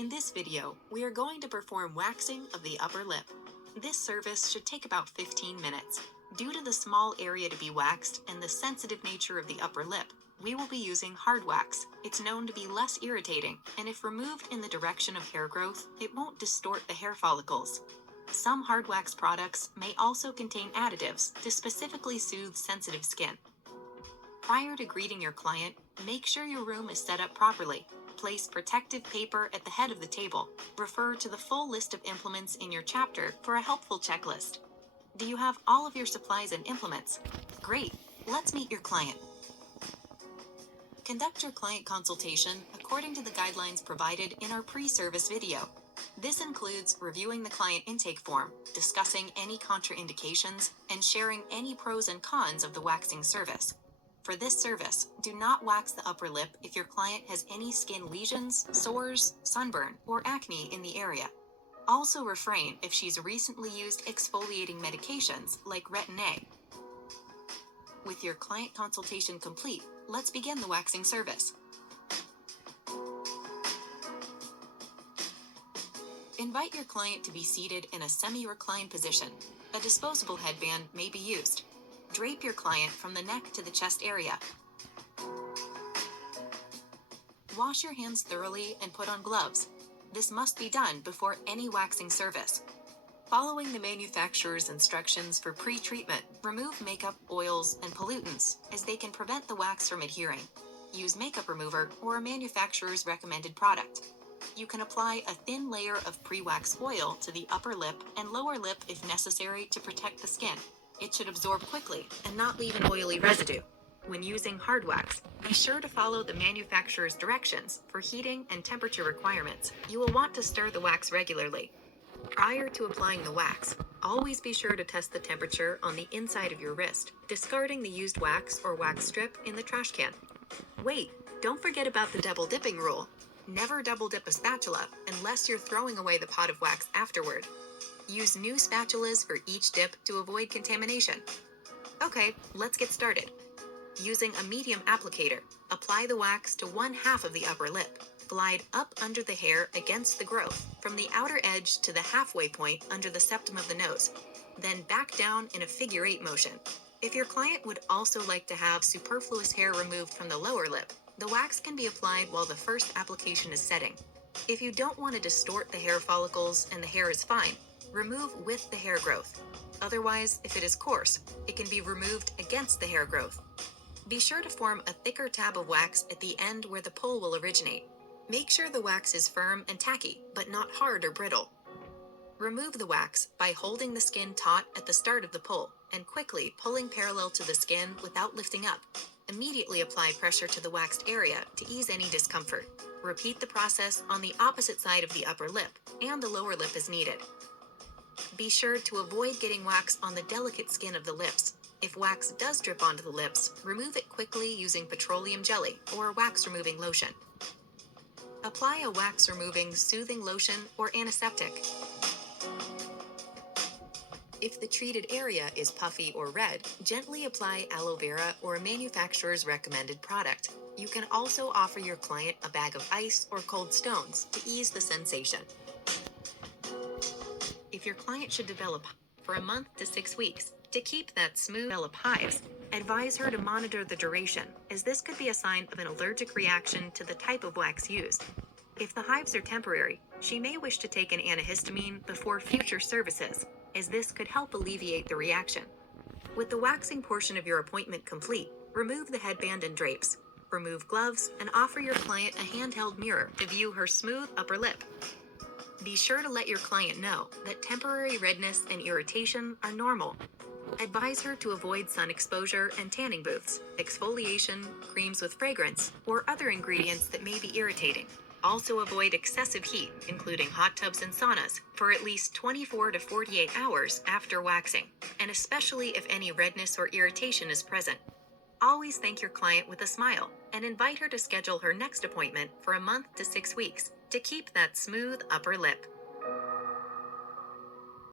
In this video, we are going to perform waxing of the upper lip. This service should take about 15 minutes. Due to the small area to be waxed and the sensitive nature of the upper lip, we will be using hard wax. It's known to be less irritating, and if removed in the direction of hair growth, it won't distort the hair follicles. Some hard wax products may also contain additives to specifically soothe sensitive skin. Prior to greeting your client, make sure your room is set up properly. Place protective paper at the head of the table. Refer to the full list of implements in your chapter for a helpful checklist. Do you have all of your supplies and implements? Great, let's meet your client. Conduct your client consultation according to the guidelines provided in our pre-service video. This includes reviewing the client intake form, discussing any contraindications, and sharing any pros and cons of the waxing service. For this service, do not wax the upper lip if your client has any skin lesions, sores, sunburn, or acne in the area. Also refrain if she's recently used exfoliating medications like Retin-A. With your client consultation complete, let's begin the waxing service. Invite your client to be seated in a semi-reclined position. A disposable headband may be used. Drape your client from the neck to the chest area. Wash your hands thoroughly and put on gloves. This must be done before any waxing service. Following the manufacturer's instructions for pre-treatment, remove makeup, oils, and pollutants, as they can prevent the wax from adhering. Use makeup remover or a manufacturer's recommended product. You can apply a thin layer of pre-wax oil to the upper lip and lower lip if necessary to protect the skin. It should absorb quickly and not leave an oily residue. When using hard wax, be sure to follow the manufacturer's directions for heating and temperature requirements. You will want to stir the wax regularly. Prior to applying the wax, always be sure to test the temperature on the inside of your wrist, discarding the used wax or wax strip in the trash can. Wait, don't forget about the double dipping rule. Never double dip a spatula unless you're throwing away the pot of wax afterward. Use new spatulas for each dip to avoid contamination. Okay, let's get started. Using a medium applicator, apply the wax to one half of the upper lip. Glide up under the hair against the growth, from the outer edge to the halfway point under the septum of the nose. Then back down in a figure 8 motion. If your client would also like to have superfluous hair removed from the lower lip, the wax can be applied while the first application is setting. If you don't want to distort the hair follicles and the hair is fine, remove with the hair growth. Otherwise, if it is coarse, it can be removed against the hair growth. Be sure to form a thicker tab of wax at the end where the pull will originate. Make sure the wax is firm and tacky, but not hard or brittle. Remove the wax by holding the skin taut at the start of the pull and quickly pulling parallel to the skin without lifting up. Immediately apply pressure to the waxed area to ease any discomfort. Repeat the process on the opposite side of the upper lip and the lower lip as needed. Be sure to avoid getting wax on the delicate skin of the lips. If wax does drip onto the lips, remove it quickly using petroleum jelly or wax removing lotion. Apply a wax removing soothing lotion or antiseptic. If the treated area is puffy or red, gently apply aloe vera or a manufacturer's recommended product. You can also offer your client a bag of ice or cold stones to ease the sensation. If your client should develop for a month to 6 weeks, to keep that smooth develop hives, advise her to monitor the duration, as this could be a sign of an allergic reaction to the type of wax used. If the hives are temporary, she may wish to take an antihistamine before future services, as this could help alleviate the reaction. With the waxing portion of your appointment complete, remove the headband and drapes. Remove gloves and offer your client a handheld mirror to view her smooth upper lip. Be sure to let your client know that temporary redness and irritation are normal. Advise her to avoid sun exposure and tanning booths, exfoliation, creams with fragrance, or other ingredients that may be irritating. Also avoid excessive heat, including hot tubs and saunas, for at least 24 to 48 hours after waxing, and especially if any redness or irritation is present. Always thank your client with a smile and invite her to schedule her next appointment for a month to 6 weeks to keep that smooth upper lip.